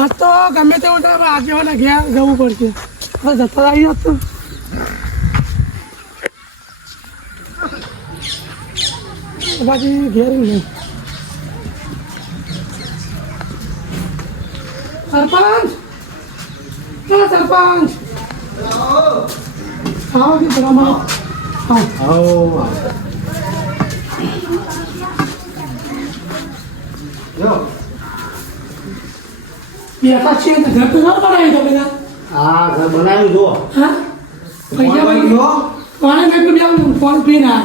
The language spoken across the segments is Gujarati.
આજ તો ગમે તેવું થાય આગેવાના ઘેર જવું પડશે. હવે જતા આવી જાત તો બાકી ઘેર નહીં. સરપંચ સરપંચ આવો કે બરાબર બેઠા છીએ તો ઘર તો ન બનાવી તમે હા ઘર બનાવ્યું જો. હા પૈસા ભાઈ કોને મેં તો ફોન પી ના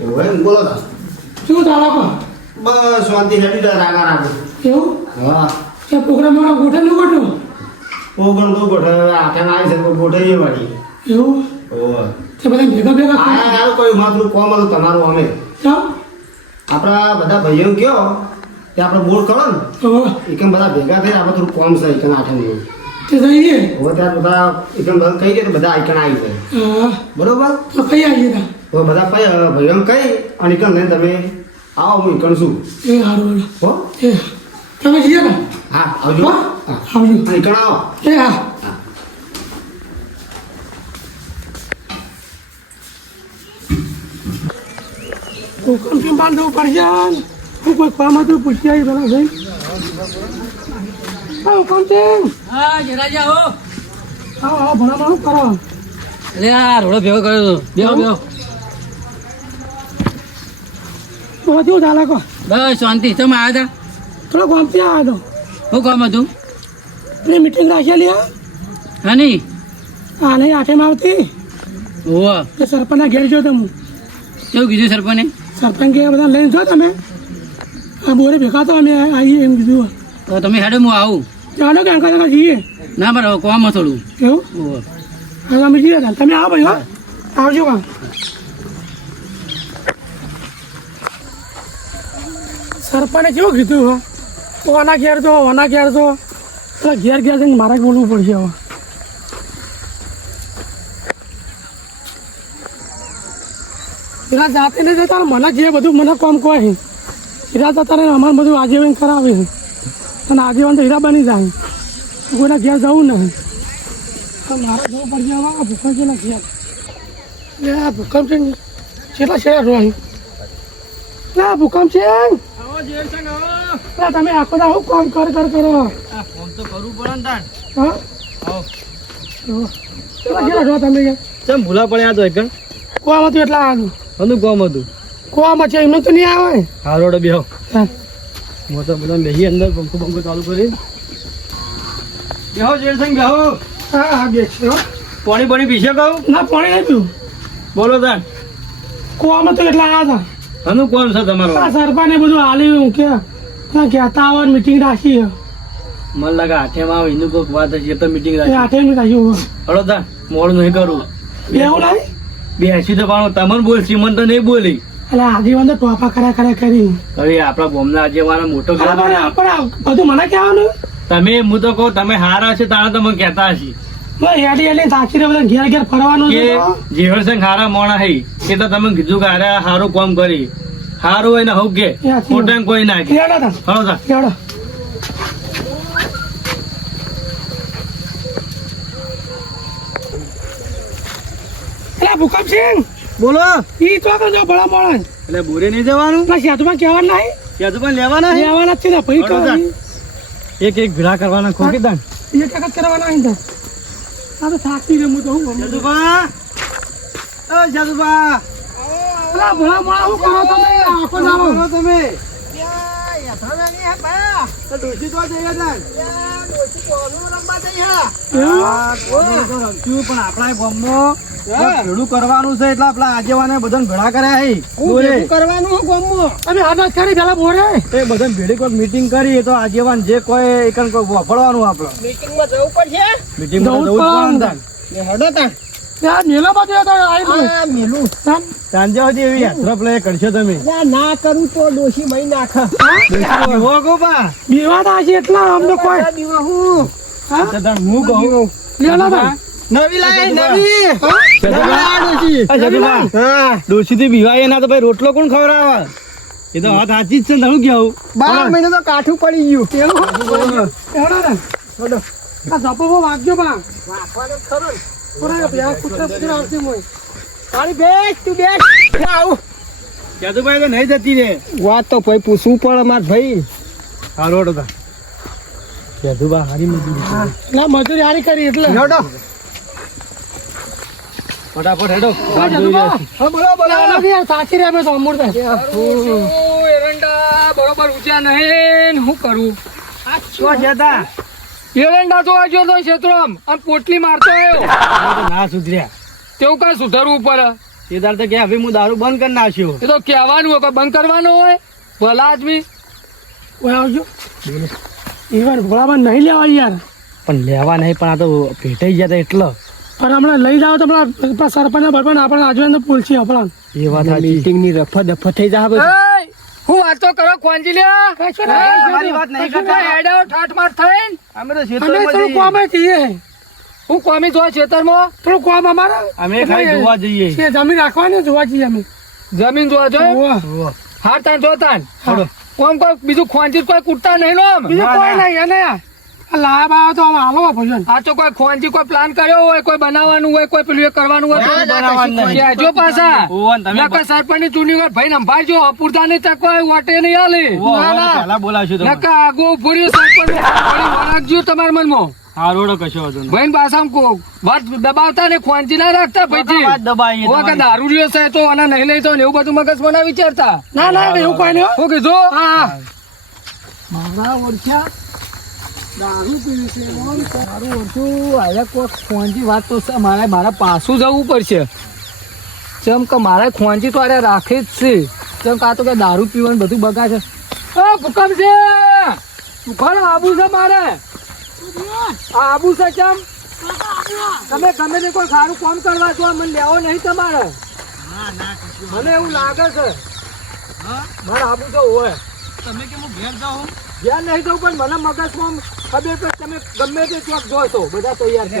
એવું એમ બોલો તા. શું ચાલો કો બસ શાંતિ હેડી તા રાગા રાખો. એવું હા એ પ્રોગ્રામ વાળો ગોઠેલું ગોઠવું ઓગણ તો ગોઠે આખે ના આવી છે ગોઠે વાળી. એવું ઓહ તે બધા ભેગા ભેગા આ યાર કોઈ માત્ર કોમ હતું તમારું અમે ચાલ આપણા બધા ભાઈઓ કયો તે આપણે બોર્ડ કરો ને એકમ બધા ભેગા થઈ આપણે થોડું કોમ છે એકમ આઠે નહીં તે જઈએ હવે ત્યાં બધા એકમ બધા કહી દે તો બધા આઈકણ આવી જાય હા બરોબર. તો કઈ આવીએ તા હવે બધા ભાઈઓ કહી અને એકમ લઈને તમે આવો હું એકણ છું એ સારું હો. એ તમે જઈએ ને હા આવજો. હા હા આવજો એકણ આવો. એ હા હુકમ કેમ બાંધવું પડશે હું કોઈ કામ હતું પૂછી આવી પેલા ભાઈ હા હુકમ છે હા જરાજા હો આવો આવો ભણા શું કરો અરે આ રોડો ભેગો કર્યો બેહો બેહો તો કેવું ચાલે કહો બસ શાંતિ તમે આવ્યા થોડો ગામથી આવ્યો હતા શું કામ હતું પેલી મીટિંગ રાખેલી હા નહીં હા નહીં આઠેમાં આવતી ઓહો તો સરપંચના ઘેર જો તમે કેવું કીધું સરપંચે સરપંચ કે બધા લઈને જો તમે આ બોરે ભેગા તો અમે આવીએ એમ કીધું તો તમે હેડો હું આવું ચાલો કે અંકા જઈએ ના બરાબર કોમ થોડું એવું ઓહો હા અમે જઈએ તાર. તમે આવો ભાઈ હા આવજો કામ સરપંચે કેવું કીધું હો તો આના ઘેર જો આના ઘેર જો પેલા ઘેર ઘેર જઈને મારે બોલવું પડશે હવે પેલા જાતે નહીં જતા મને જે બધું મને કોમ કહે હીરા જતા રહે અમારે બધું આજીવન કરાવે અને આજીવન તો હીરા બની જાય કોઈના ઘેર જવું નહીં મારે જવું પડશે હવે ભૂકંપ છે ને ઘેર લે આ ભૂકંપ છે ને કેટલા શેર રોહી લે આ ભૂકંપ છે તમે આખો દા હું કામ કરો કોમ તો કરવું પડે ને તાન હા કેટલા શેર રહો તમે ચમ ભૂલા પડ્યા તો એકણ કોમ હતું એટલા આગળ બધું કોમ હતું કોમ છે એમને તો નહીં આવે હા રોડો બેહો હા હું તો બધા બેહી અંદર પંખો પંખો ચાલુ કરી બેહો જેરસંગ બેહો હા હા બેસ પાણી પાણી પીશે કહું ના પાણી નહીં પીવું બોલો તાન કોમ હતું એટલા આવ્યા આનું કોમ છે તમારો હતા સરપંચને બધું હાલ્યું કે કહેતા આવવાનું મીટિંગ રાખી મને લાગે હાથેમાં આવે એનું કોઈક વાત હશે તો મીટિંગ એ રાખી આઠે મિનિટ આવ્યું હળો તાન મોડું નહીં કરું એવું નહીં બેસી તો પણ તમને બોલશી મને તો નહીં બોલી એટલે આજીવન તો ટોપા કર્યા કરી અરે આપણા બોમના આજે મારો મોટો પણ બધું મને કહેવાનું તમે હું તો કહું તમે હારા છે તારા તમે કહેતા હશી હેડી હેડી સાચી બધા ઘેર ઘેર ફરવાનું કે જીવરસિંહ હારા મોણા હઈ એટલે તમે કીધું કે હારે હારું કામ કરી હારું હોય ને હવ કે ખોટા કોઈ ના કે હળો તા હેડો ભૂકંપસિંહ બોલો ઈ તો આગળ જો ભલા મોણા એટલે બોરે નહીં જવાનું સેતુમાં કહેવાનું નહીં ત્યાં તો પણ લેવાના લેવાના જ છે ને ભાઈ બરોબર. એક એક ભીડા કરવાના ખોકી દાન એક વખત કરવાના અહીં તો આ તો થાકી રે હું તો હું જાદુબા ઓ જાદુબા ભલા ભલા મોણા શું કરો તમે આખો જાઓ તમે કરવાનું છે એટલે આપડા આગેવાને બધા ભેળા કર્યા તમે હાથ કરી પેલા બોરે એ બધા ભેડી કોઈ મીટિંગ કરી તો આગેવાન જે કોઈ એકન કોઈ વફળવાનું આપડે મીટિંગમાં જવું પડશે ત્યાં મેલા બાજુ આવી સાંજે હજી એવી યાત્રા પ્લે કરશો તમે ના કરું તો ડોશી મહી નાખ હું બીવા છે એટલા અમને કોઈ કહું લેલા નવી લાય નવી ડોશી થી બીવાય ના તો ભાઈ રોટલો કોણ ખવડાવે એ તો વાત સાચી જ છે ને હું કેવું 12 મહિને તો કાઠું પડી ગયું એવડા ને આ જપો વાગજો બા પૂરા બ્યા કુતરા પૂરા આવશે મોય તારી બેસ તું બેસ આવું જાદુભાઈ તો નહીં જતી રે વાત તો ભાઈ પૂછવું પડે માર ભાઈ હા રોડ હતા જાદુભા હારી મજૂરી ના મજૂરી હારી કરી એટલે હેડો ફટાફટ હેડો બોલો બોલો સાચી રે અમે તો અમૂર્ત એરંડા બરોબર ઊંચા નહીં હું કરું શું જતા એરંડા તો આજો તો ક્ષેત્રમ અને પોટલી મારતો આવ્યો ના સુધર્યા તેવું કઈ સુધારવું પડે એ દાર તો કે હવે હું દારૂ બંધ કરી નાખ્યો એ તો કહેવાનું હોય પણ બંધ કરવાનું હોય ભલા આદમી ઓય આવજો ઈવન ભોળામાં નહીં લેવા યાર પણ લેવા નહીં પણ આ તો ભેટાઈ ગયા એટલે પણ હમણાં લઈ જાવ તો પેલા સરપંચ બરપંચ આપણને આજુ તો પૂછશે આપણા એ વાત મીટિંગ ની રફા દફા થઈ જાય એય, હું વાતો કરો ખોંજી લ્યા તમારી વાત નહીં કરતા. હેડો ઠાઠ માર થઈને અમે તો અમે ખેતરમાં થોડું જઈએ. કોમે જઈએ હું કોમી જો ખેતરમાં થોડું કોમ અમારા અમે ખાલી જોવા જઈએ છે જમીન રાખવાની જોવા જઈએ અમે જમીન જોવા જો ઓવા. હાર તાન જો તાન હા. કોમ કોઈ બીજું ખોંજી કોઈ કૂટતા નહીં લો આમ. બીજું કોઈ નહીં એને આ લાયા બાયા તો આમ હાલો ભજન આ તો કોઈ ખોંજી કોઈ પ્લાન કર્યો હોય કોઈ બનાવવાનું હોય કોઈ પેલું એ કરવાનું હોય તો બનાવવાનું નહીં. કહેજો પાછા ઓવો ને તમે નકર સરપંચની ચૂંટણી હોય ભાઈ નંભાઈજો અપૂરતા નહીં તકવાય વોટે નહીં આલે ઓવો, ઓવો તો પહેલા બોલાવશું તમને. નકર આગો ભૂરી સરપંચ રાખજો તમારા મનમાં હા રોડો કશો વાંધો નહીં. ભાઈ પાછા વાત દબાવતા ને ખોંચી ના રાખતા ભાઈજી વાત દબાઈએ ઓ કે તમારી. દારૂ લ્યો છે તો આના નહીં લઈ તો ને એવું બધું મગજમાં ના વિચારતા ના ના એવું કોઈ નહીં હો. હું કીધું હા મારા ઓળખ્યા દારૂ પીવે છે દારૂ ઓળખ્યું હવે કોઈ ખોંચી વાત તો છે મારા પાછું જવું પડશે જેમ કે મારા ખોંચી તો અરે રાખે જ છે જેમ કે આ તો કે દારૂ પીવાનું બધું બગાડે છે ભૂકંપ છે ઘણું આબુ છે મારે આબુ છે કેમ તમે ગમે તે કોઈ સારું કામ કરવા જો મને લેવો નહીં તમારે મને એવું લાગે છે મારે આબુ તો હોય તમે કેમ ઘેર જાઓ ધ્યાન નહીં દઉં પણ મને મગજમાં ખબર કે તમે ગમે તે ચોક જો છો બધા તૈયાર છે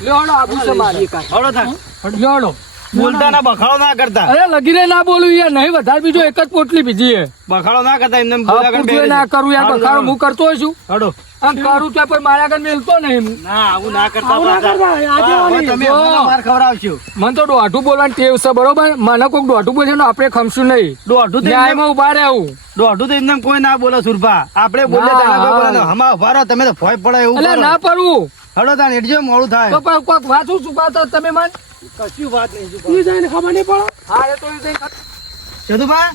લેવડો આબુ છે મારે હળો થાક. લેવડો બોલતા ના બખાડો ના કરતા અરે લગીરે ના બોલું યાર નહીં વધારે બીજો એક જ પોટલી બીજી છે બખાડો ના કરતા એમને હા, બોલ્યા પૂછ્યું ના કરું યાર બખારો હું કરતો છું હડો આમ કરું તો કોઈ મારા આગળ મેલતો નહીં ના આવું ના કરતા આવું ના પાછા. કરતા, આજે હા, હવે વાળી. તમે જો. અમને માર ખવડાવશો મને તો દોઢું બોલવાની ટેવ છે બરોબર મને કોઈક દોઢું બોલશે ને આપણે ખમશું નહીં દોઢું તો એમને- ન્યાયમાં ઉભા રહેવું દોઢું તો એમને કોઈ ના બોલે સુરભા આપણે બોલે ના, ત્યારે કોઈ બોલે હા. નહીં. હમણાં ઉભા રહો, તમે તો ભોય પડે એવું એટલે કરો. ના પડવું હળો તાન હેડજો, મોડું તો થાય પણ કોઈક વાંચું છુપાતો તમે મન કશું વાત નહીં ઈ જઈને ખબર નહીં પડે હા એ તો એ જઈને સદુભા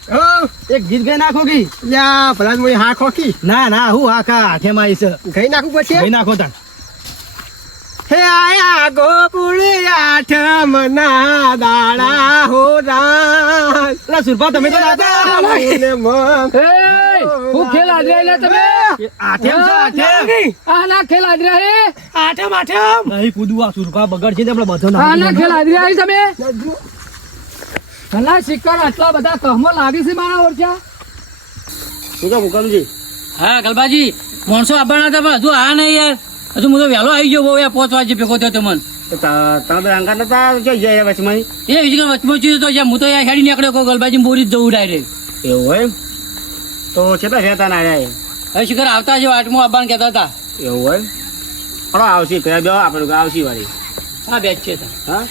એક ગીત ગાઈ નાખો કી યા ભલા મોડી હા ખોખી ના ના હું આખા હાથેમાં આવીશ ગઈ નાખું પછી ગાઈ નાખો તાન હે આયા ગોકુળ આઠમ ના દાડા હો રા અલા સુરભા તમે તો નાખો. ને મન એ હું ખેલ આદરેલા તમે હાથેમ છો, હાથેમ. આ ના ખેલ આદરા હે આઠમ આઠમ નહીં કૂદવું, આ સુરભા બગડ છે આપણે બધો આ ના નાખી ખેલ આદરા હે તમે ભલા શિકાર આટલા બધા કહમાં લાગે છે મારા ઓરછા શું કહો મુકામજી? હા ગલબાજી માણસો આવવાના હતા પણ હજુ આ નહીં યાર હજુ હું તો વહેલો આવી ગયો બહુ યાર 5 વાગે ભેગો થયો તમને તમે અંગાત નતા ક્યાં ગયા વચમાં? એ બીજી વચમાં ચીજ તો યાર હું તો યાર હેડી નીકળ્યો કહું ગલબાજી બોરી જ જવું ડાયરેક્ટ એવું હોય તો કેટલા રહેતા ના રહ્યા? હવે શિખર આવતા છે વાટમાં આવવાનું કહેતા હતા એવું હોય હળો આવશી પેલા બે આપણે આવશી વાળી હા બેચ છે તો. હા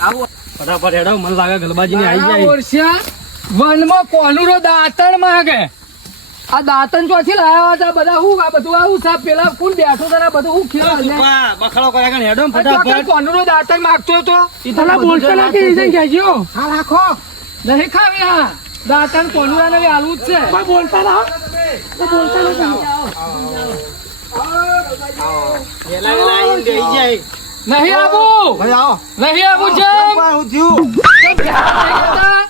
આવો ફટાફટ હેડો, મને લાગે ગલબાજીને આવી મારા જાય. ઓરછા વનમાં કોનુરો દાંતણ માંગે આ દાંતણ ચોથી લાયા હતા બધા હું આ બધું આવું સાહેબ પેલા કોણ બેઠો હતા ને આ બધું હું ખેલ સુરભા, બખાડો કર્યા કરે હેડો ને ફટાફટ. કોનુરો દાંતણ માંગતો હતો ભલા બોલતા નાખી ઈ જઈને કહેજો હા રાખો નહીં ખાવે હા દાંતણ કોનુરા ને હાલવું જ છે કોઈ બોલતા ના હો. કોઈ બોલતા નથી વેલા વેલા આવીને બેસી જાય. નહીં આબુ ભાઈ આવો નહીં આબુ જેમ હું થયું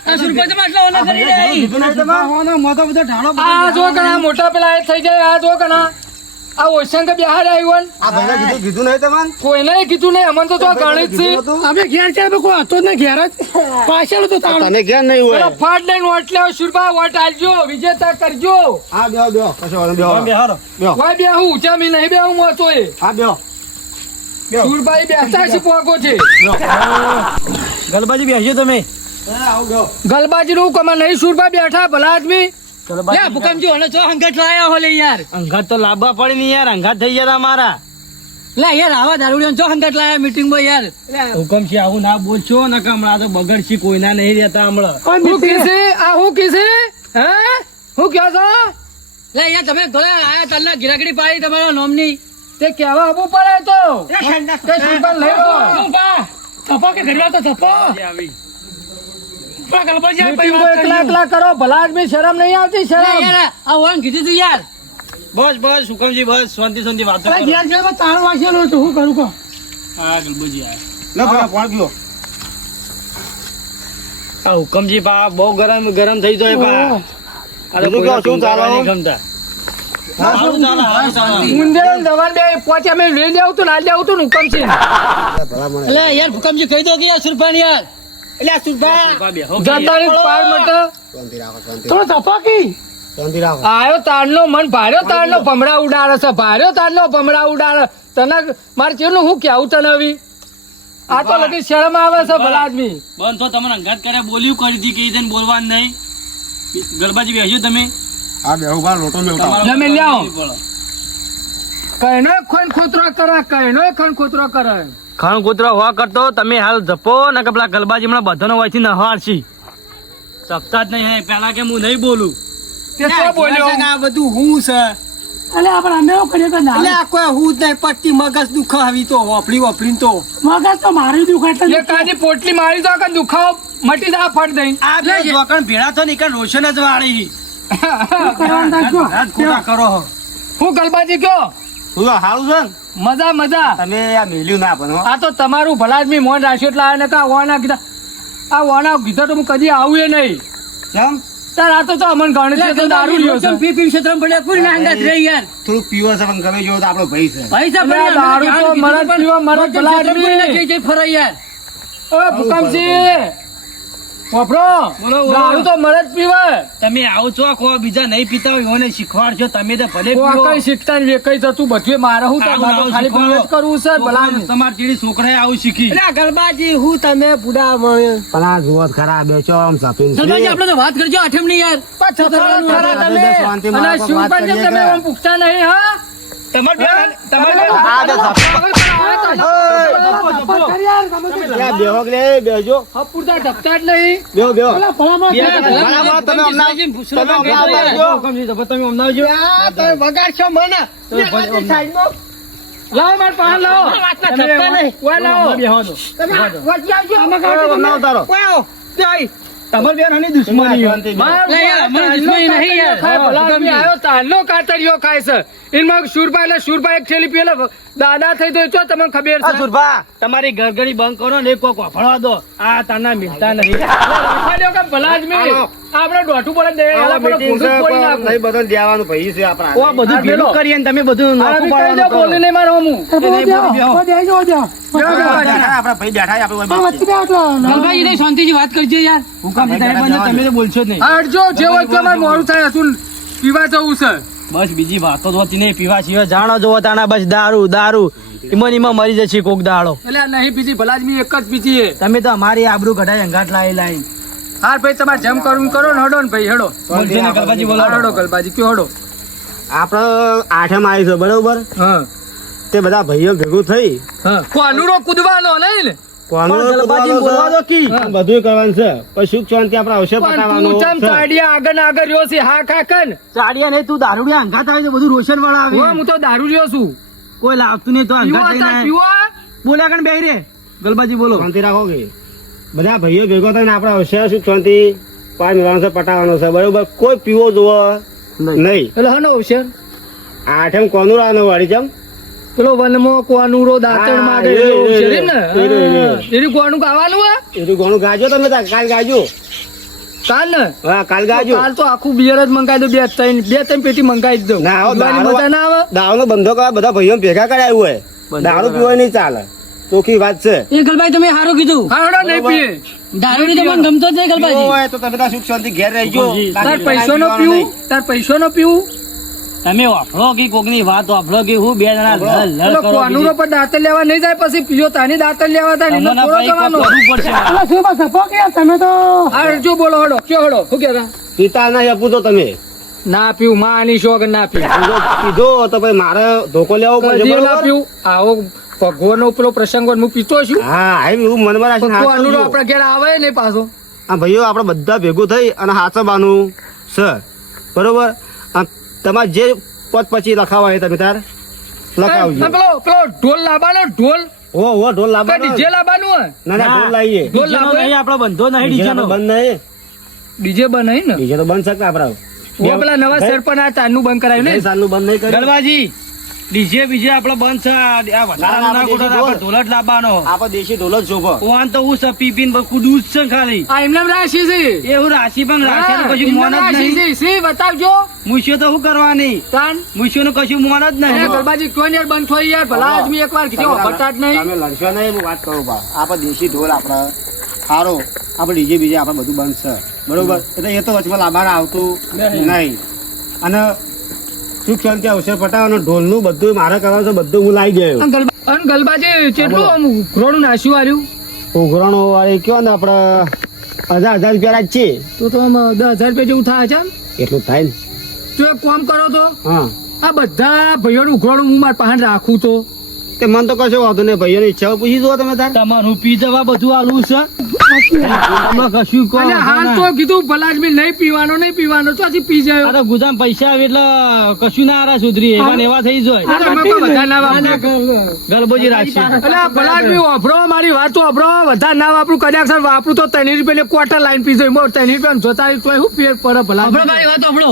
આ સુરપંચમાં આટલા ઓલા કરી રહી. કીધું નહીં તમે? મોટો બધો ઢાળો આ જો કણા મોટા પેલા એ થઈ જાય આ જો કણા આ ઓશન કે બિહાર આવ્યો ને આ ભાઈને કીધું નહીં તમને કોઈને કીધું નહીં અમને તો ગણિત છે અમે ઘેર છે કોઈ હતો જ નહીં ઘેર જ પાછળ હતું તાણ તને ક્યાં નહીં હોય? પેલા ફાટ લઈને વોટ લેવો સુરભા વોટ આલજો વિજેતા કરજો હા બેહો બેહો કશો વાંધો નહીં, બેહો બેહારો. કોઈ બે હું ઊંચા મી નહીં બે હું મોતો એ હા બેહો સુરભાઈ બેસતા છે પોકો છે ગલબાજી બેસજો તમે. ગલબાજી નું કમા નહીં સુરભા બેઠા ભલા આદમી લે ભૂકંપજી ઓને ચો હંગાત લાયા હો લે યાર અંગાત તો લાવવા પડે ને યાર, અંગાત થઈ ગયા મારા. લે યાર આવા દારૂડિયો ચો હંગાત લાયા મીટિંગ માં યાર હુકમશી આવું ના બોલશો ને કે હમણાં તો બગડશી કોઈના નહીં રહેતા હમણાં. હું કીસે આ હું કીસે હે હું ક્યાં છો લે યાર તમે ઘરે આયા તલના ગિરાકડી પાડી તમારા નોમની તે કેવા આપવું પડે તો તે સુરભા લઈ લો થપ્પો કે ઘરમાં તો થપ્પો પેલા ગલબાજી આ મીટિંગ પરિવાર એકલા એકલા કરો ભલા આદમી શરમ નહીં આવતી લે શરમ યાર આ ઓન કીધું તું યાર બસ બસ હુકમજી બસ શાંતિ શાંતિ વાતો પેલા કરો. ઘેર ઘેરમાં તાળું વાંચેલું હતું શું કરું કહો હા ગલબુજી આયા. લો પેલા પાણ પીવો. આ હુકમજી પા બહુ ગરમ ગરમ થઈ જાય પા. આ તો બીજું કહો, શું ચાલે? નહીં ગમતા. સારું ચાલે, સારું ચાલે. મુંડે દવાન બે પોચા મેં લઈ લેવું તું ના લેવું તું ને હુકમ છે ભલા મને લે યાર ભૂકંપજી કહી દો કે યાર સુરભાન યાર એટલે આ સુરભા પા બેહો. જતાની પાર મટો શાંતિ રાખો, શાંતિ થોડો થપ્પો કી શાંતિ રાખો. આયો તારનો મન ભાર્યો તારનો ભમરા ઉડાડે છે ભાર્યો તારનો ભમરા ઉડાડે તને મારે ચેલું હું કેવું તને હવે આ તો લગી શરમ આવે છે ભલા આદમી બંધ તો તમને અંગાત કર્યા બોલ્યું કરી હતી કે ઈદન બોલવાનું નહીં. ગલબાજી બેસજો તમે. આ બેહો બા લોટો મેળવતા. તમારો જમે લ્યાવો. પડે. કઈનો ખન ખોતરો કરે કઈનો ખન ખોતરો કરે ખણ કૂતરો હોવા કરતો તમે હાલ જપો ને કે પેલા ગલબાજી હમણાં બધાનો વયથી નહારશી. સપ્તાહ જ નહીં હે પેલા કે હું નહીં બોલું. તે શું બોલ્યો આ બધું હું છે એટલે આપણે અમે એવું કરીએ કે ના એટલે આ કોઈ હું જ નહીં પટ્ટી મગજ દુખ આવી તો વાપરી તો મગજ તો મારી દુખાય એટલે એ કાજી પોટલી મારી દો કે દુખાવો મટી જા ફટ દઈ આ બે જોકણ ભેળા તો નીકળ રોશન જ વાળી. શું કરવાનું રાખજો રાત ખોટા કરો હો. હું ગલબાજી કયો તું તો હારું છે ને? મજા મજા તમે આ મેલ્યું ના પણ હો. આ તો તમારું ભલા આદમી મોન રાખ્યું એટલે આ નકા વાના કીધા આ વાના કીધા તો હું કદી આવું નહીં કેમ? તાર આ તો અમન ગણેશ છે તો દારૂ લ્યો છે પી પી ક્ષેત્રમાં પડ્યા કોઈ ના હંગાત રે યાર થોડું પીવો છે પણ ગમે જેવો તો આપણો ભાઈ છે. પૈસા અરે આ દારૂ તો મરદ પીવા મરદ ભલા આદમી જઈ ફરો યાર ઓ ભૂકંપસિંહ વાપરો બોલો, બોલો. દારૂ તો મરદ પીવે તમે આવો છો કો બીજા નહીં પીતા હોય એને શીખવાડજો. તમે તો ભલે પીવો. કઈ શીખતા ને કઈ જતું બધું મારે હું તો આવું આવું ખાલી શીખવાડો. પીવે જ કરવું છે ભલા આદમી. તમારી ચીડી છોકરાએ આવું શીખી. ગરબાજી હું તમે બુડા પણ આ જુઓ જ ખરા બેચો આમ સપીન છે. સરદારજી આપણે તો વાત કરજો આઠમની યાર પાછો ખરા ખરા આપણે તમે શાંતિ અને માં વાત શિવપાલ કરીએ તમે કે? આમ પૂછતા નહીં હા ત્યાં બેહો કે લે, બેહજો. હપુરતા ઢપતા જ નહીં બેહો, બેહો. પેલા ભલામણ બે કરે. ભલામણ તમે હમણાં- તમે હમણાં આવજો. તમે અમદાવજો. વગાડશો મને લાવો માર પાન લાવો ઓય લાવો હમણાં ઉતારો. તમારે બેન આની દુશ્મની હોય. માર લે યાર, મને દુશ્મની નહીં યાર. ખાય ભલા આદમી આવ્યો તારનો કાતરિયો ખાય છે એમાં સુરભા એટલે સુરભા એક થેલી પેલા દાદા થઈ તો ચો તમને ખબર આ છે સુરભા તમારી ગરગડી બંધ કરો ને એક કોક વાપરવા દો. આ તાના મિલતા નહીં. રાખવા કે ભલા આદમી આપણે દોઢું પડે દે આ આપણે meeting પોતું જ છે, ફોડી પણ નાખું. નહીં બધાને દેવાનું ભાઈ છે આપણા. ઓ આ બધું આ ભેગું પેલો. કરીએ ને તમે બધું આ નાખું બી કહી દો, પાડવાનું કરો. બોલી નહીં મારો હું એ બહુ દ્યા, બહુ દ્યા, જો દ્યા. આપણા ભાઈ બેઠા છે, આપણે આ વચ્ચે બે આટલો ગરબાજી નહીં શાંતિથી વાત કરજો યાર હુકમ થાય બંધ, તમે તો બોલશો જ નહીં. હટજો જે હોય તો અમારે મોડું થાય શું પીવા જવું છે બસ બીજી વાતો જ હોતી નહીં. પીવા સિવાય જાણો જોવો તાણા બસ દારૂ દારૂ ઈમન ઈમાં મરી જશે કોક દાડો. એટલે આ નહીં પીજી ભલા આદમી એક જ પીજી તમે તો અમારી આબરૂ કઢાઈ અંગાટ લાવી લાવી. હાર ભાઈ તમારે જેમ કરવું કરો ને હડો ને ભાઈ હેડો બોલજો ને ગલબાજી બોલો. હાર હડો ગલબાજી કયો હડો આપણે આઠમ આવી છે બરોબર. હા તે બધા ભાઈઓ ભેગું થઈ હા કોનુરો કૂદવાનો નહીં ને કોનું પણ ગલબાજી બોલવા દો કી. બધું કરવાનું છે પછી સુખ શાંતિ આપણે અવશ્ય પણ પટાવવાનું તું ચમ છે. સાડિયા આગળ ને આગળ રહ્યો છે હા કાકન ચાડિયા નહીં તું દારૂડિયા અંગાત આવે તો બધું રોશન વાળા આવે. હું તો દારૂ રહ્યો છું કોઈ લાવતું નહીં તો પીવો અંગાત તાર લઈને પીવો બોલ્યા કણ બેહી રે. ગલબાજી બોલો. શાંતિ રાખો કે બધા ભાઈઓ ભેગો થઈને આપણે અવશ્ય સુખ શાંતિ પાર મેળવવાનું છે, પટાવવાનું છે બરોબર. કોઈ પીવો જોવો નહીં. એટલે હનો અવસર આઠમ કોનું રાનો વાળી જેમ પેલો વનમો કોનુરો દાંતણ હા, મારે એ, એવો એ, અવસર એમ ને એ, એ. એનું કોનું ગાવાનું હે એટલું ઘણું ગાજો તમે તાર, કાલ ગાજો. કાલ ને હા કાલ ગાજો. કાલ તો આખું બિયર જ મંગાવી દો બે ત્રણ પેટી મંગાવી દઉં ના, આવો પીવાની દારૂ- મજા ના આવે દાવનો બંધો કરવા બધા ભાઈઓ ભેગા કરાયું હોય. દારૂ પીવો નહીં ચાલે, ચોખ્ખી વાત છે. એ ગલબાજી તમે સારું કીધું હા હડો નહીં પીએ દારૂડી તો મને ગમતો જ નહીં પીવો ગલબાજી હોય તો તમે તાર સુખ શાંતિ ઘેર રહેજો. સુખજી. તાર પૈસો નો પીવું તાર પૈસો નો પીવું તમે વાપરો કે કોકની વાત વાપરો કે હું બે જણા લડ લડ પેલો કરો કોનુરો પણ દાંતર લેવા નહીં જાય પછી પીજો તાની દાંતર લેવા થાય ને તમને થોડો ભાઈ કોક જવાનો કરવું પડશે અલા શું બસ સપો કે યાર તમે તો આ જો બોલો હડો કયો હડો શું કહેતા પિતા નહીં આપું તો તમે ના પીવું માં આની શોખ ના પીવું કીધો તો ભાઈ મારે ધોકો લેવો પડશે કદી ના બરોબર? પીવું આવો ભગવાનનો પેલો પ્રસંગ હોય, હું પીતો છું હા એવું મનમાં રાખીને પણ કોનુરો હાચવજો. આપણા ઘેર આવે નહીં પાછો આ ભાઈઓ આપણે બધા ભેગું થઈ અને હાચવવાનું છે બરોબર. આ તમારે જે પદ પછી લખાવા હોય તમે તાર લખાવજો. પેલો પેલો ઢોલ લાવવાનો ઢોલ ઓ ઢોલ લાવવાનો. ડીજે લાવવાનું હોય ના ના ઢોલ લાવીએ. ઢોલ ડીજેનો લાવો નહીં, આપણો બંધો નહીં ડીજે ડીજેનો. તો બંધ નહીં. ડીજે બનાવી ને ડીજે તો બંધ શકે આપડા. ઓ પેલા નવા સરપંચ આ ચારનું બંધ કરાયું ને 2 સાલનું બંધ નહીં કર્યું. ગરબાજી ડીજે બીજે આપણો બંધ છે આ વધારાનો ના દેશી ગોઠવો, ઢોલ. આપણે ઢોલ જ લાવવાનો. આપણે દેશી ઢોલ જ શોભો. ઓન તો હું સપી પીન કુદું જ છે ખાલી આ એમને રાશિ છે એવું રાશિ પણ રાશિ કશું એમને મોન જ રાશિ નહીં. છે શ્રી બતાવજો મૂછ્યો તો શું કરવાની તાન મૂછ્યો નું કશું મોન જ એ નહીં. ગરબાજી કોઈ ને યાર બંધ થઈ યાર ભલા આદમી એકવાર કીધું બતા જ નહીં તમે લડશો નહીં હું વાત કરું બા. આપણે દેશી ઢોલ આપણા સારો આપણે ડીજે બીજે આપણે બધું બંધ છે બરોબર. એટલે એ તો વચમાં લાભાર આવતું નહીં. અને સુખ શાંતિ અવસર પટાવવાનો ઢોલનું બધું મારે કરવાનું છે બધું હું લાવી ગયો. અને ગલબાજી કેટલું આમ ઘોડું નાશ્યું આવ્યું ઉઘરાણો વાળી કયો ને આપણે 1000 રૂપિયા રાખીએ તો આમ 10,000 રૂપિયા જેવું થાય છે ને? એટલું થાય ને. તો એક કામ કરો તો હા આ બધા ભાઈઓનું ઉઘરાણું હું મારા પાસે રાખું તો તે મન તો કશો વાંધો નહીં. ભાઈઓની ઈચ્છાઓ પૂછી જુઓ તમે તાર. તમારું પી જવા બધું આલું છે આમાં કશું કહો અને હાલ તો કીધું ભલા આદમી નહીં પીવાનો તો હજી પી જાય આ તો ગુદામ પૈસા આવે એટલે કશું ના આરા સુધરી એવા ને એવા થઈ જાય તમે પણ વધારે ના વાપરો. ગરબોજી રાખશે એટલે આ ભલા આદમી વાપરો મારી વાત તો વાપરો વધારે ના વાપરું કદાચ સર વાપરું તો 3 રૂપિયા ક્વાર્ટર લાઈન પી જાય 3 રૂપિયા જોતા હોય તોય શું ફેર પડે ભલા આપણો ભાઈ વાત આપણો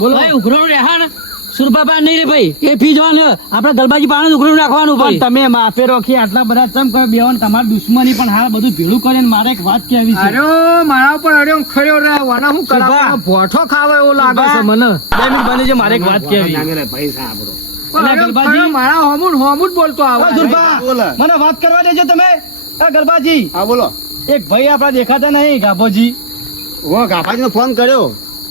બોલો ભાઈ ઉઘરાણું રહ્યા ને સુરબાબા નહીં રે ભાઈ એ ફી જવાનું આપડે ગરબાજી પાસે ઉઘરાણું રાખવાનું ભાઈ તમે માફે રોકી આટલા બધા ચમ કહે બેવાન તમારી દુશ્મની પણ હાલ બધું ભેળું કરે ને મારે એક વાત કહેવી છે અરે મારા ઉપર અડ્યો ખર્યો રે વાના હું કરાવ ભોઠો ખાવે એવો લાગે છે મને 2 મિનિટ બને છે મારે એક વાત કહેવી નામે રે પૈસા આપણો. પણ અલા, અડ્યો ગલબાજી. ખર્યો મારા હોમું જ બોલતો આવે સુરબા બોલો. મને વાત કરવા દેજો તમે આ ગરબાજી હા બોલો. એક ભાઈ આપડા દેખાતા નહીં ગાભોજી ઓ ગાફાજીને ફોન કર્યો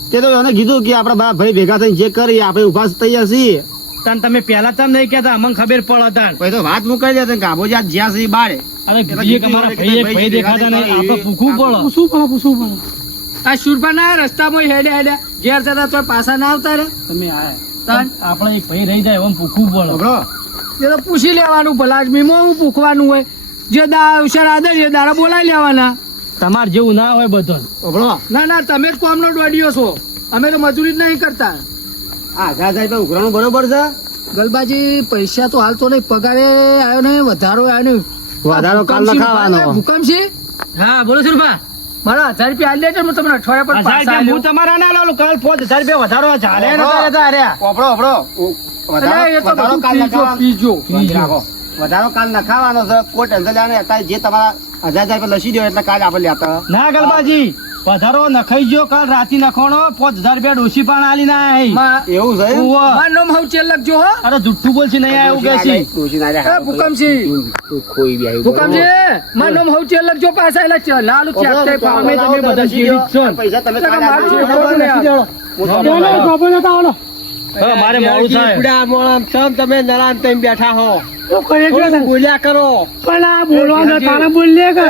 તે તો એને કીધું કે આપડા બા ભાઈ ભેગા થઈને જે કરીએ આપણે ઉભા તૈયાર છીએ. તન તમે પેલા તમ નહીં કહેતા અમને ખબર પડે તાન પછી તો વાત મુકાઈ જાય ગાભોજી આજ જ્યાં સુધી બારે અરે બીજે તમારા ભાઈ એક ભાઈ દેખાતા નહીં આપણે પૂછવું પડે પૂછવું પડે આ શુરપાના રસ્તામાં હેડે ઘેર જતા તો પાછા ના આવતા રે તમે આયા તાન આપણે એક ભાઈ રહી જાય એમ પૂછવું પડે ખબરો? એ તો પૂછી લેવાનું ભલા આદમીમાં હું પૂછવાનું હોય જે અવસર આદર એ દાડા બોલાવી લેવાના તમારે જેવું ના હોય બધો ખબરો? ના તમે જ કોમનો દોડ્યો છો અમે તો મજૂરી જ નહીં કરતા આ 1000 રૂપિયા ઉઘરાણું બરોબર છે. ગલબાજી પૈસા તો હાલ તો નહીં પગારે આવ્યો ને વધારો આવ્યો ને વધારો કાલ લખાવાનો. ભૂકંપ છે હા બોલો સુરભા મારા 1000 રૂપિયા આલી દેજો હું તમને અઠવાડિયા પર પાછા હું તમારા ના લાવું કાલ 5000 રૂપિયા વધારો ચાલે ને ઓહો. તારે તારે. ઓપડો ઓપડો. અરે, એ તો વધારો બધું કાલ લખાવાનો. પીજો. શાંતિ રાખો. વધારો કાલ લખાવાનો છે કોઈ ટેન્શન લેવાનું નહીં. અત્યારે જે તમારા 1000 રૂપિયા લસી દો એટલે કાલ આપણે લેતા. ના ગલબાજી વધારો નખાઈ ગયો કાલ રાતી નખાણો 5000 રૂપિયા ડોસી પણ આલી ના આઈ એવું છે એમ? ઉવ્વ. મારું નામ હવ ચેલ લખજો હો અરે જુઠ્ઠું બોલছি નહીં આવું કે છે ડોશી ના એ રહ્યા. ભૂકંપસિંહ તું ખોઈ બી આવ્યું. ભૂકંપસિંહ મારું નામ હવ ચેલ લખજો પાછા એટલે લાલુ ચાકતે ઓપડો, પામે ઓપડો, તમે બધા લસી દો. શેરી જ છો ને. પૈસા તમે કાલે મારું આપજો. છોકરું ને હું તો ગોપો જતા આવડો હા, મારે મોડું થાય તમે નરાન તમે બેઠા હો શું કરે છે બોલ્યા કરો પણ આ બોલવાનું તારે બોલીએ કે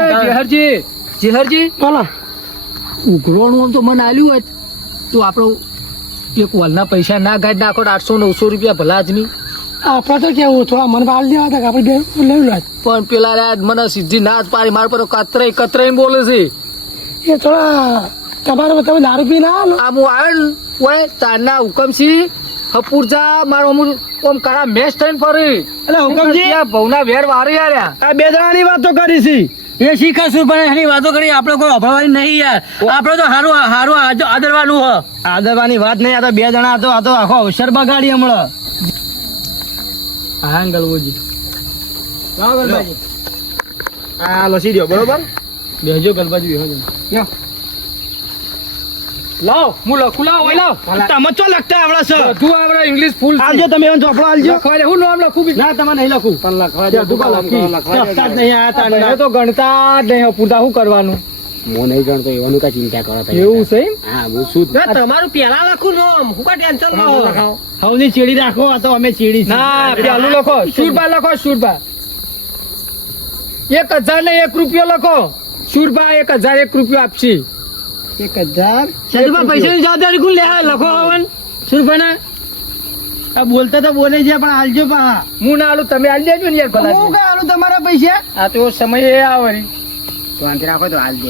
જેહરજી બોલો ઉઘરોણું આમ તો મને આલ્યું હોય તો આપણો એક વલના પૈસા ના ગાઢ નાખો 800-900 રૂપિયા ભલા આદમી આપણે તો કેવું થોડા મન બાલ દેવા હતા કે આપણે બે લઈ લો પણ પેલા રે મને સીધી ના જ પાડી મારા પર કતરાઈ બોલે છે એ થોડા તમારે તમે દારૂ પી ના આલો આમ હું આવે ને ઓય તારના હુકમસિંહ હપુરજા મારો ઓમ કાળા મેચ થઈને ફરી એટલે હુકમજી ભવના વેર વારી આર્યા આ બે જણાની વાતો કરી છે એ શીખાશું પણ એની વાતો કરી આપણે કોઈ અભળવાની નહીં યાર આપણે તો હારું હારું આદરવાનું હ આદરવાની વાત નહીં આ તો બે જણા આ તો આખો અવસર બગાડી હમણાં હા ગલવોજી આ લસી દો બરોબર. બેહજો ગલબાજી બેહજો લાવ હું લખું લાવ ઓય લાવ તમે ચો લખતા આવડે છે બધું આવડે ઇંગ્લિશ ફૂલ આલજો તમે એનો ચોપડો આલજો લખવા દે હું નામ લખું બી ના તમે નહીં લખું પણ લખવા દો. લખી. લખતા જ નહીં આ તારે. મને તો ગણતા જ નહીં પૂરતા શું કરવાનું હું નહીં જાણતો એવાનું કઈ ચિંતા કરો તમે. એવું છે એમ? હા હું શું તમારું પેલા લખું નામ હું કા ટેન્શન લખાવો હવની ચેડી રાખો આ તો અમે ચેડી છીએ. ના પેલું લખો સુરભા લખો સુરભા 1000 ને 1 રૂપિયો લખો સુરભા 1000 1 રૂપિયો આપશે 1000 સદુભા પૈસાની જવાબદારી કોણ લે લખો હવન સુરભાના આ બોલતા તો બોલે છે પણ હાલજો પણ હું ના આલું તમે આલી દેજો ને યાર ભલા હું કઈ હાલું તમારા પૈસા આ તો સમય એ આવે શાંતિ રાખો તો હાલ દે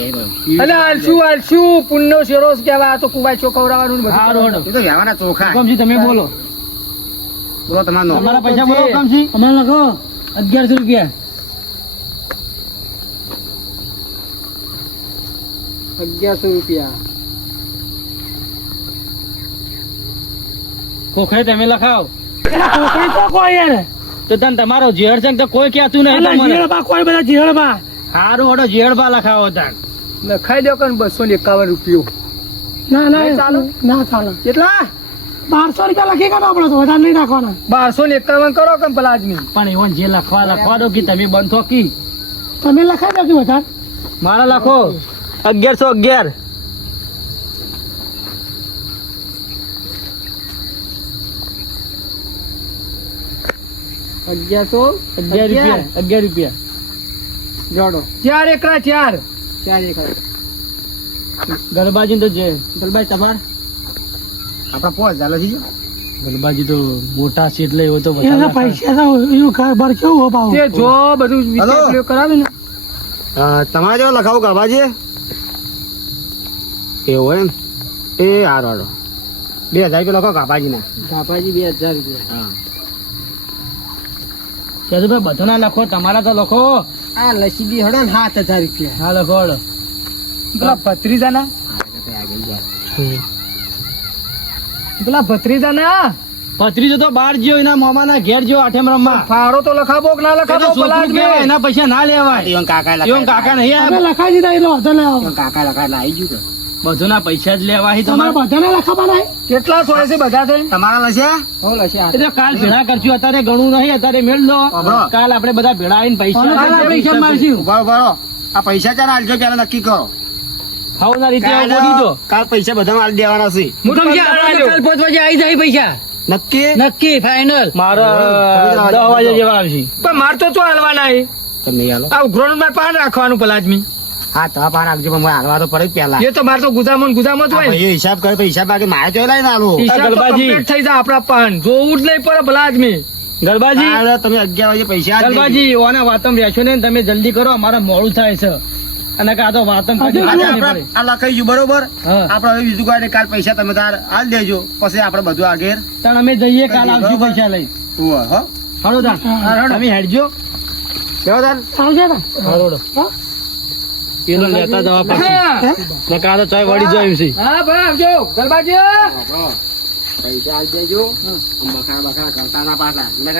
અને આલશું પુણ્ય શેરોસ કેવા આ તો કુવાય ચોકવરાવાનું ને બધું હારું, હારું. એ તો વ્યવહારના ચોખા હુકમજી તમે બોલો બોલો તમારો નામ. તમારા પૈસા બોલો હુકમજી અમે લખો 1100 રૂપિયા 1100 રૂપિયા ખોખરે તમે લખાવો કોકણી તો કોઈ યાર તો તને તમારો ઝેર છે ને તો કોઈ કહેતું નહીં અલા તમને જીવડબા કોઈ બધા જીવડબા હારું હડો ઝેરબા લખાવો તને લખાઈ દો કે 251 રૂપિયો ના ના નહીં ચાલે? ના ચાલે કેટલા 1200 રૂપિયા લખી કાઢો આપણે તો વધારે નહીં રાખવાના 1251 કરો કે પેલા આદમી પણ એવન જે લખવા દો કે તમે બંધો કી તમે લખાઈ દો કે વધારે મારા લખો 1111 11 રૂપિયા જોડો 4 એકરા 4 ગરબાજી તો જે ગરબાજી તમાર આપણા 5000 લખી ગયો. ગરબાજી તો મોટા છે એટલે એવો તો એના બધા પૈસા તો એવું ઘર ભર કેવું હો ભાવ તે જો બધું વિચાર કરાવે ને તમારે જેવો લખાવું ગાભાજી એવું એમ એ હારો હારો 2000 રૂપિયા લખો ગાભાજીના. બાપાજી 2000 રૂપિયા હા સદુભાઈ બધો ના લખો તમારા તો લખો આ લસીબી હડો ને 7000 રૂપિયા હા લખો હડો પેલા ભત્રીજાના પેલા ભત્રીજાના પત્રીજો તો બાર જ્યો એના મોમાના ઘેર જ્યો આઠેમ રમવા ફાળો તો લખાવો કે ના એ તો લખાવો છોકરું પેલા આદમી? કહેવાય, એના પૈસા ના લેવાય ઈવન કાકા એમ કાકા નહીં તમે આ લખાઈ દીધા એટલે વાંધો નહીં આવે કાકા લખાય આવી ગયું કે બધો ના પૈસા જ લેવાય તમારે તમારે બધાને લખાવા નહીં કેટલા સોય છે બધા છે તમારા લશે હો લશે એ તો કાલ ભેળા કરશું અત્યારે ઘણું નહીં અત્યારે મેળ લો અબરો. કાલ આપણે બધા ભેળા આવીને પૈસા કાલ આપણે આપીને હિસાબ હિસાબ મારશું. ઉભા ઉભા આ પૈસા ચાર આલજો પેલા નક્કી કરો. ખાવના રીતે કાલ બોલી દો કાલ પૈસા બધા આલી દેવાના છે. હું તમને આલ્યો. કાલ 5 વાગે આવી જાય પૈસા નક્કી નક્કી ફાઈનલ મારા 10 વાગે જેવા આવશે પણ માર તો શું હાલવાના એ તમે નહીં આલો. આ ઉઘરોનું માર પાન રાખવાનું પેલા આદમી હા તો પાન આપજો પણ મને હાલવા તો પડે જ પેલા. એ તો માર તો ગુજામો જ હોય આ ને. ભાઈઓ હિસાબ કરે તો હિસાબ બાકી મારે જોઈ લાઈને આલો. હિસાબ તો ગલબાજી. complete થઈ જાય આપણા પાન જોવું જ નહીં પડે પેલા આદમી ગરબાજી આ તમે 11 વાગે પૈસા આલી દેજો. ગરબાજી ઓના વાતમ રહેશો ને તમે જલ્દી કરો અમારે મોડું થાય છે અને કા તો વાતમ હજુ કદી આ વાંચા નહીં આપણે પડે. આ લખાઈ ગયું બરોબર. હા. આપણે હવે બીજું કાંઈ નહીં. કાલ પૈસા તમે તાર આલ દેજો પછી આપણે બધું આગળ તાણ અમે જઈએ કાલ આવશું પૈસા લઈ ઉભો, હો હળો તાણ તમે હેડજો કેવો તાર આવજો ને હળો હા? પેલો લેતા જવા પછી હા ને કા તો ચાય વળી જોયું છે હા ભાઈ આવજો ગલબાજી પૈસા આલ દેજો બખાડા બખાડા કરતા ના પાછા નકર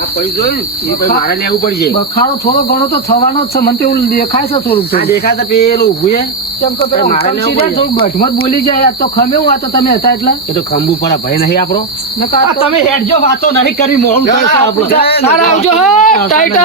આ પડી જોયું ને, એ પછી મારે લેવું પડશે. બખાડો થોડો ઘણો તો થવાનો જ છે મને તો એવું દેખાય છે થોડુંક આ દેખાતા પેલું ઊભું છે. કેમ કે પેલો મારે લેવું પડે. થોડુંક બઠમત બોલી જાય આ તો ખમેવું આ તો તમે હતા એટલે એ તો ખંભું પડે ભય નહીં આપણો. નકર આ તો- તમે હેડજો વાતો નહીં કરી મોડું થાય છે આપણું. તારા આવજો હો ટાઈટ